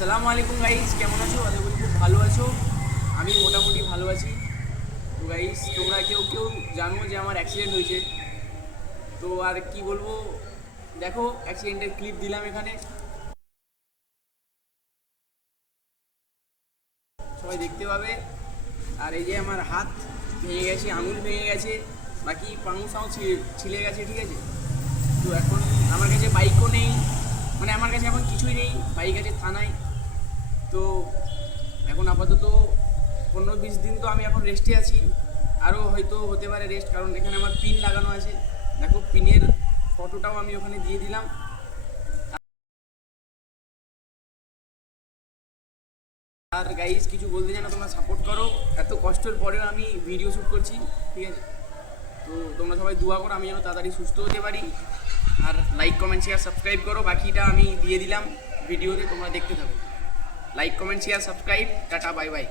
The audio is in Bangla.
আসসালামু আলাইকুম গাইস, কেমন আছো? আশা করি খুব ভালো আছো। আমি মোটামুটি ভালো আছি। তো গাইস, তোমরা কেউ কেউ জানো যে আমার অ্যাক্সিডেন্ট হয়েছে। তো আর কি বলবো, দেখো অ্যাক্সিডেন্টের ক্লিপ দিলাম এখানে, সবাই দেখতে পাবে। আর এই যে আমার হাত ভেঙে গেছে, আঙুল ভেঙে গেছে, বাকি পাঙুসাও ছিলে গেছে, ঠিক আছে। তো এখন আমার কাছে বাইকও নেই, মানে আমার কাছে এখন কিছুই নেই, বাইক আছে থানায়। তো এখন আপাতত 15-20 দিন তো আমি এখন রেস্টে আছি। আরও হয়তো হতে পারে রেস্ট, কারণ এখানে আমার পিন লাগানো আছে। দেখো পিনের ফটোটাও আমি ওখানে দিয়ে দিলাম। আর গাইজ কিছু বলতে চাই না, তোমরা সাপোর্ট করো। এত কষ্টের পরেও আমি ভিডিও শ্যুট করছি, ঠিক আছে। তো তোমরা সবাই দোয়া করো আমি যেন তাড়াতাড়ি সুস্থ হতে পারি। আর লাইক কমেন্ট শেয়ার সাবস্ক্রাইব করো, বাকিটা আমি দিয়ে দিলাম ভিডিওতে, তোমরা দেখতে থাকো। Like comment share subscribe, tata bye bye.